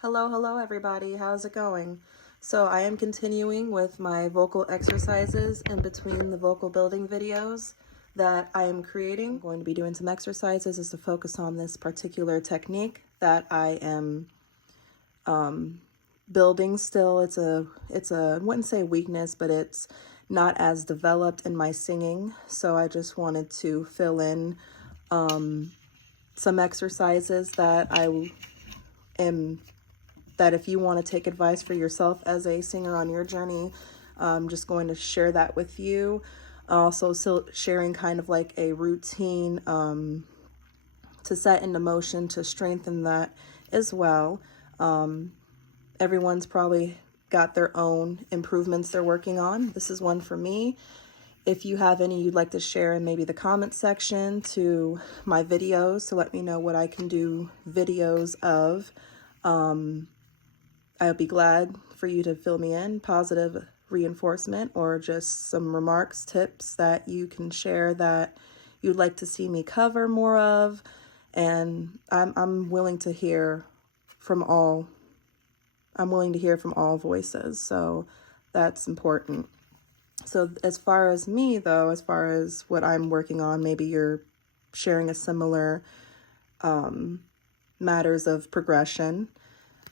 Hello everybody, how's it going? So I am continuing with my vocal exercises in between the vocal building videos that I am creating. I'm going to be doing some exercises as to focus on this particular technique that I am building still. It's a, I wouldn't say weakness, but it's not as developed in my singing. So I just wanted to fill in some exercises that that if you want to take advice for yourself as a singer on your journey, I'm just going to share that with you. Also still sharing kind of like a routine to set into motion to strengthen that as well. Everyone's probably got their own improvements they're working on. This is one for me. If you have any you'd like to share in maybe the comment section to my videos to let me know what I can do videos of, I'll be glad for you to fill me in, positive reinforcement or just some remarks, tips that you can share that you'd like to see me cover more of. And I'm willing to hear from all. I'm willing to hear from all voices, so that's important. So as far as me though, as far as what I'm working on, maybe you're sharing a similar matters of progression.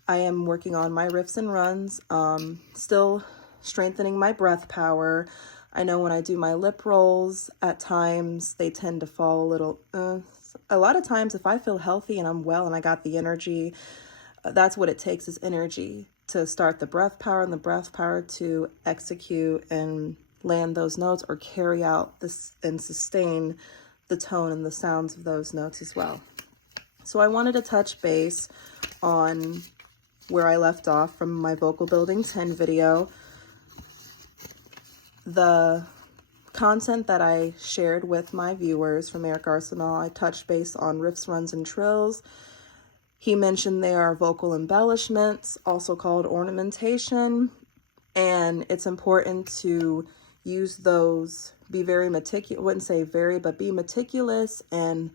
I am working on my riffs and runs, still strengthening my breath power. I know when I do my lip rolls, at times they tend to fall a little, a lot of times if I feel healthy and I'm well and I got the energy, that's what it takes is energy to start the breath power and the breath power to execute and land those notes or carry out this and sustain the tone and the sounds of those notes as well. So I wanted to touch base on where I left off from my Vocal Building 10 video. The content that I shared with my viewers from Eric Arceneaux, I touched base on riffs, runs, and trills. He mentioned they are vocal embellishments, also called ornamentation, and it's important to use those, be very meticulous, I wouldn't say very, but be meticulous and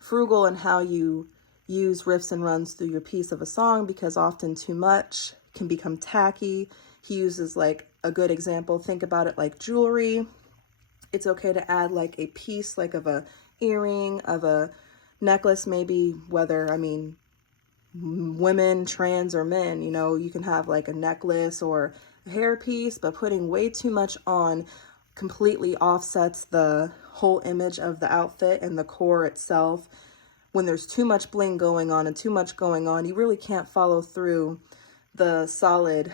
frugal in how you use riffs and runs through your piece of a song, because often too much can become tacky. He uses like a good example. Think about it like jewelry. It's okay to add like a piece like of a earring, of a necklace, maybe, whether, I mean, women, trans or men, you know, you can have like a necklace or a hair piece, but putting way too much on completely offsets the whole image of the outfit and the core itself. When there's too much bling going on and too much going on, you really can't follow through the solid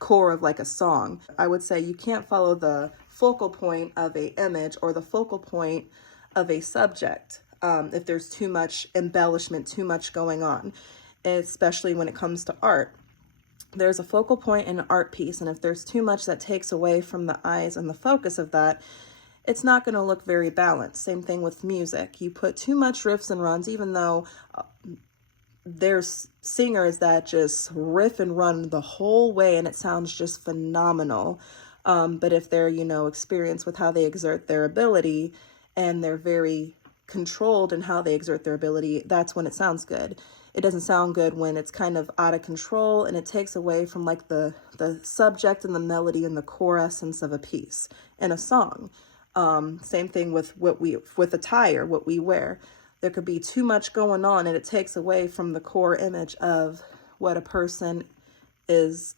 core of like a song. I would say you can't follow the focal point of a image or the focal point of a subject if there's too much embellishment, too much going on, especially when it comes to art. There's a focal point in an art piece, and if there's too much that takes away from the eyes and the focus of that, it's not going to look very balanced. Same thing with music. You put too much riffs and runs, even though there's singers that just riff and run the whole way and it sounds just phenomenal. But if they're, you know, experienced with how they exert their ability and they're very controlled in how they exert their ability, that's when it sounds good. It doesn't sound good when it's kind of out of control and it takes away from like the subject and the melody and the core essence of a piece in a song. Same thing with with attire, what we wear. There could be too much going on and it takes away from the core image of what a person is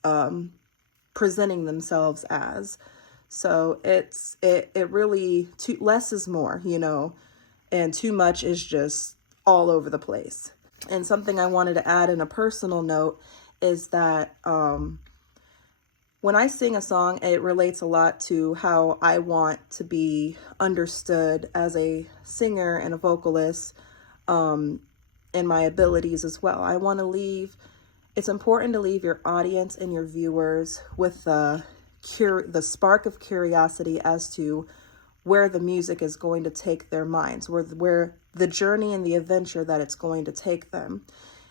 presenting themselves as. So it really, less is more, you know, and too much is just all over the place. And something I wanted to add in a personal note is that when I sing a song, it relates a lot to how I want to be understood as a singer and a vocalist, and my abilities as well. I want to leave, it's important to leave your audience and your viewers with the spark of curiosity as to where the music is going to take their minds, where the journey and the adventure that it's going to take them.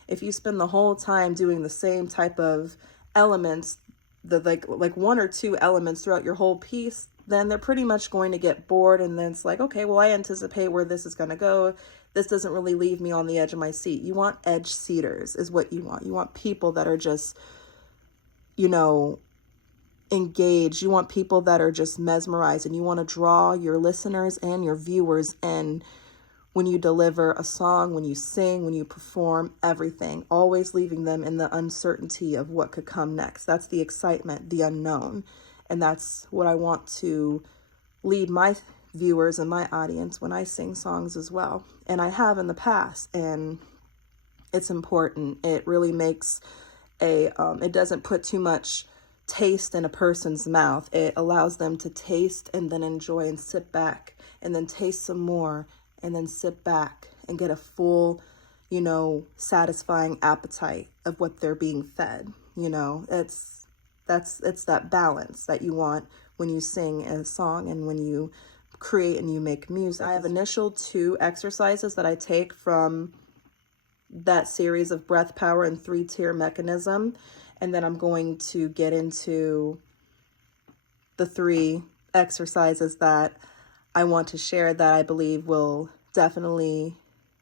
If you spend the whole time doing the same type of elements, the like one or two elements throughout your whole piece, then they're pretty much going to get bored, and then it's like, okay, well, I anticipate where this is going to go. this doesn't really leave me on the edge of my seat. You want edge seaters is what you want. You want people that are just, you know, engaged. You want people that are just mesmerized, and you want to draw your listeners and your viewers in when you deliver a song, when you sing, when you perform, everything, always leaving them in the uncertainty of what could come next. That's the excitement, the unknown. And that's what I want to lead my viewers and my audience when I sing songs as well. And I have in the past, and it's important. It really makes it doesn't put too much taste in a person's mouth. It allows them to taste and then enjoy and sit back and then taste some more and then sit back and get a full, you know, satisfying appetite of what they're being fed. You know, it's that balance that you want when you sing a song and when you create and you make music. I have initial 2 exercises that I take from that series of breath power and 3-tier mechanism, and then I'm going to get into the 3 exercises that I want to share that I believe will definitely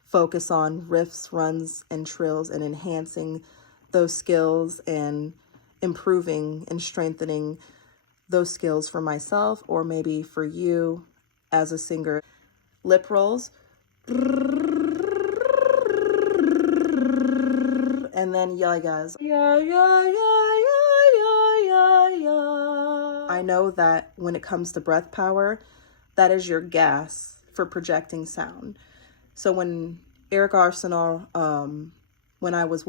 focus on riffs, runs, and trills, and enhancing those skills and improving and strengthening those skills for myself, or maybe for you as a singer. Lip rolls. And then yagas. Yeah, yeah, yeah, yeah, yeah, yeah. I know that when it comes to breath power, that is your gas for projecting sound. So when Eric Arceneaux, when I was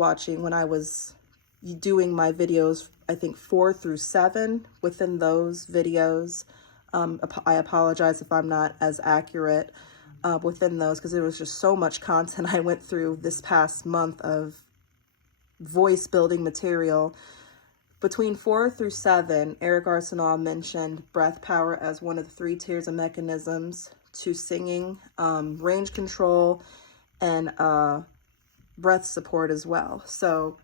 doing my videos, I think 4 through 7, within those videos, I apologize if I'm not as accurate within those, because there was just so much content I went through this past month of voice building material. Between 4 through 7, Eric Arceneaux mentioned breath power as one of the 3 tiers of mechanisms to singing, range control, and breath support as well. So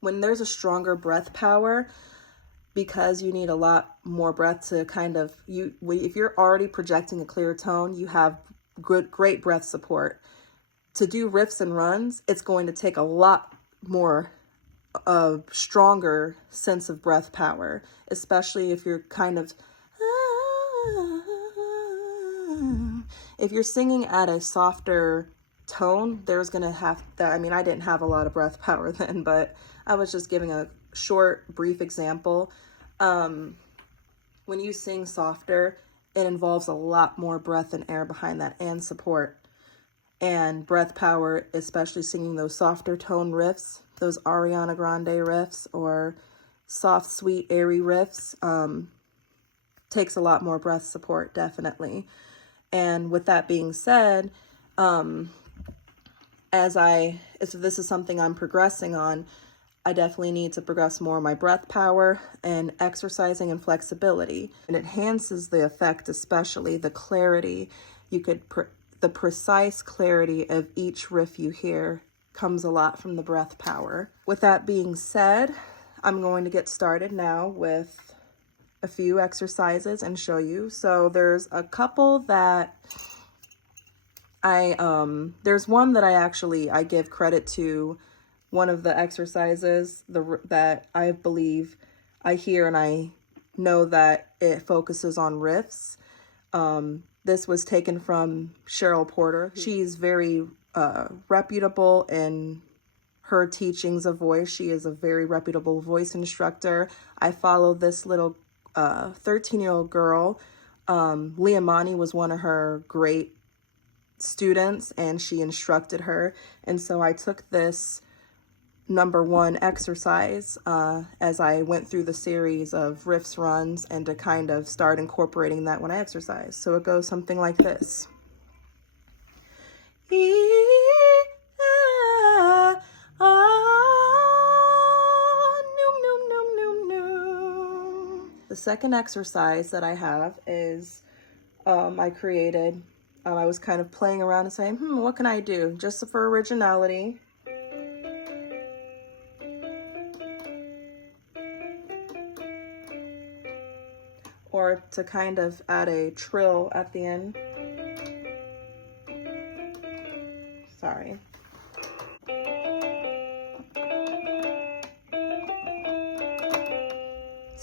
when there's a stronger breath power, because you need a lot more breath to kind of, if you're already projecting a clear tone, you have great breath support. To do riffs and runs, it's going to take a lot more stronger sense of breath power, especially if you're kind of, if you're singing at a softer tone, there's gonna have that. I mean, I didn't have a lot of breath power then, but I was just giving a short, brief example. When you sing softer, it involves a lot more breath and air behind that, and support. And breath power, especially singing those softer tone riffs, those Ariana Grande riffs or soft, sweet, airy riffs, takes a lot more breath support, definitely. And with that being said, if this is something I'm progressing on, I definitely need to progress more my breath power and exercising and flexibility. It enhances the effect, especially the clarity. The precise clarity of each riff you hear comes a lot from the breath power. With that being said, I'm going to get started now with a few exercises and show you. So there's a couple that there's one that I give credit to. One of the exercises that I believe I hear and I know that it focuses on riffs. This was taken from Cheryl Porter. She's very reputable in her teachings of voice. She is a very reputable voice instructor. I follow this little 13-year-old girl. Liamani was one of her great students, and she instructed her. And so I took this number 1 exercise as I went through the series of riffs, runs, and to kind of start incorporating that when I exercise. So it goes something like this. The second exercise that I have is I created, I was kind of playing around and saying, what can I do? Just for originality. Or to kind of add a trill at the end.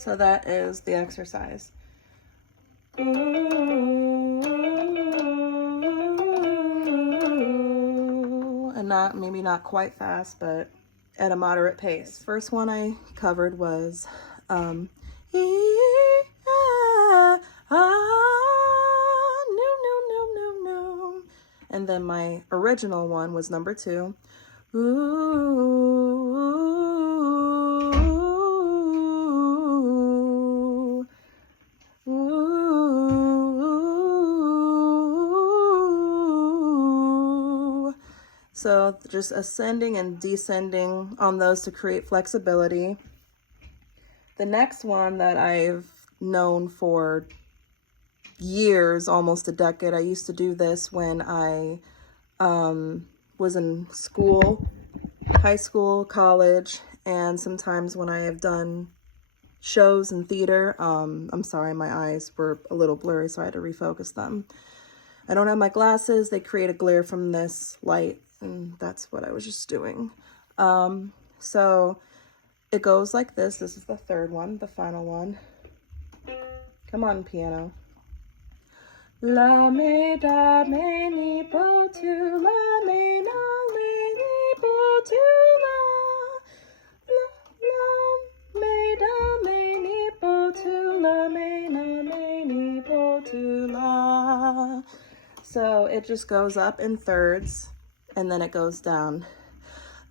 So that is the exercise. And maybe not quite fast, but at a moderate pace. First one I covered was no. And then my original one was number 2. So just ascending and descending on those to create flexibility. The next one that I've known for years, almost a decade, I used to do this when I was in school, high school, college, and sometimes when I have done shows in theater. I'm sorry, my eyes were a little blurry, so I had to refocus them. I don't have my glasses. They create a glare from this light, and that's what I was just doing. So it goes like this. This is the third one, the final one. Come on, piano. La me da me ni bo tu la me na me ni bo tu la me da me ni bo tu la me na me ni bo tu la. So it just goes up in thirds and then it goes down.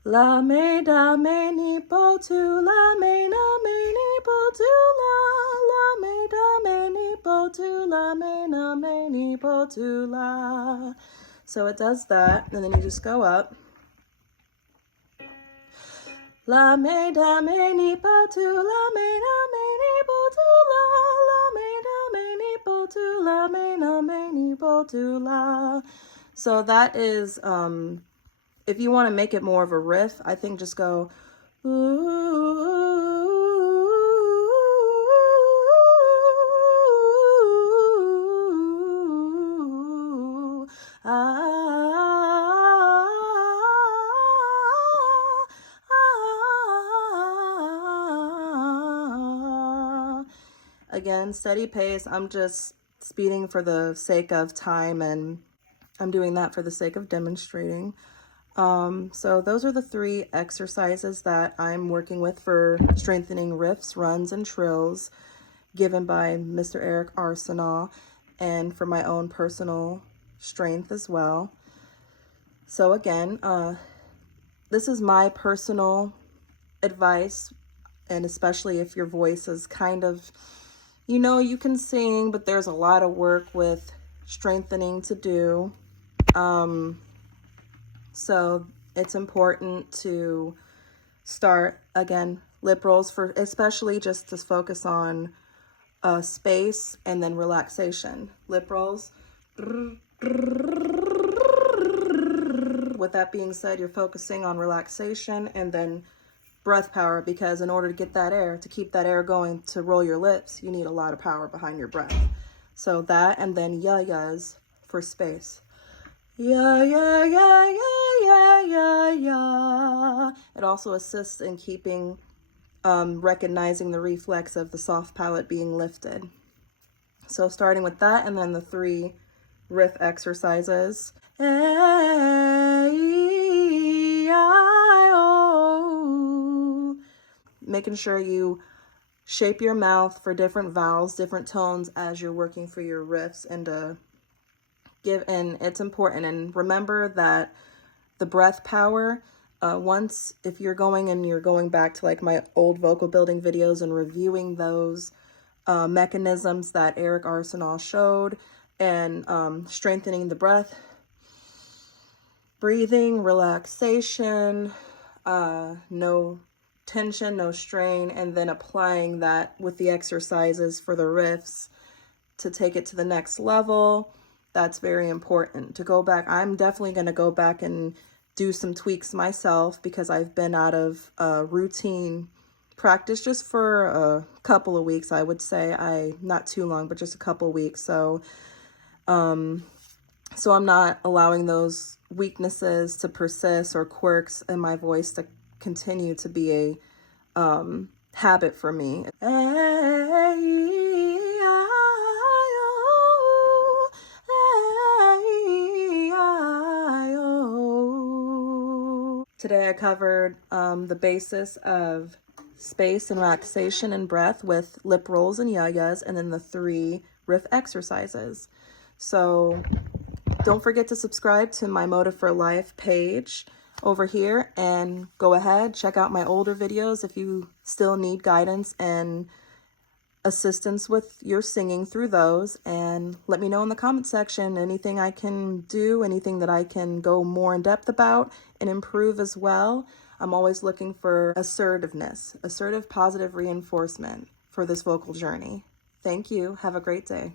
La me da me ni bo tu la me na me ni bo tu la me da me ni bo tu la me na me ni bo tu la. So it does that, and then you just go up. La me da me ni bo tu la me na me ni bo tu la me da me ni bo tu la me na me ni bo tu la. So that is if you want to make it more of a riff, I think just go ooh, Again, steady pace. I'm just speeding for the sake of time, and I'm doing that for the sake of demonstrating. So those are the 3 exercises that I'm working with for strengthening riffs, runs, and trills, given by Mr. Eric Arceneaux, and for my own personal strength as well. So again, this is my personal advice, and especially if your voice is kind of, you know, you can sing, but there's a lot of work with strengthening to do. So it's important to start, again, lip rolls, for especially just to focus on space and then relaxation. Lip rolls. With that being said, you're focusing on relaxation and then breath power, because in order to get that air, to keep that air going, to roll your lips, you need a lot of power behind your breath. So that, and then ya-yas for space. Yeah, yeah, yeah, yeah, yeah, yeah, yeah. It also assists in keeping, recognizing the reflex of the soft palate being lifted. So starting with that, and then the 3 riff exercises. A-I-O. Making sure you shape your mouth for different vowels, different tones as you're working for your riffs, and and it's important. And remember that the breath power, if you're going back to like my old vocal building videos and reviewing those mechanisms that Eric Arceneaux showed, and strengthening the breath, breathing, relaxation, no tension, no strain, and then applying that with the exercises for the riffs to take it to the next level. That's very important to go back. I'm definitely going to go back and do some tweaks myself, because I've been out of routine practice just for a couple of weeks, I would say. Not too long, but just a couple of weeks. So I'm not allowing those weaknesses to persist, or quirks in my voice to continue to be a habit for me. Today I covered the basis of space and relaxation and breath with lip rolls and yayas, and then the 3 riff exercises. So don't forget to subscribe to my Motive for Life page over here, and go ahead, check out my older videos if you still need guidance and assistance with your singing through those, and let me know in the comment section anything I can do, anything that I can go more in depth about and improve as well. I'm always looking for assertive positive reinforcement for this vocal journey. Thank you. Have a great day.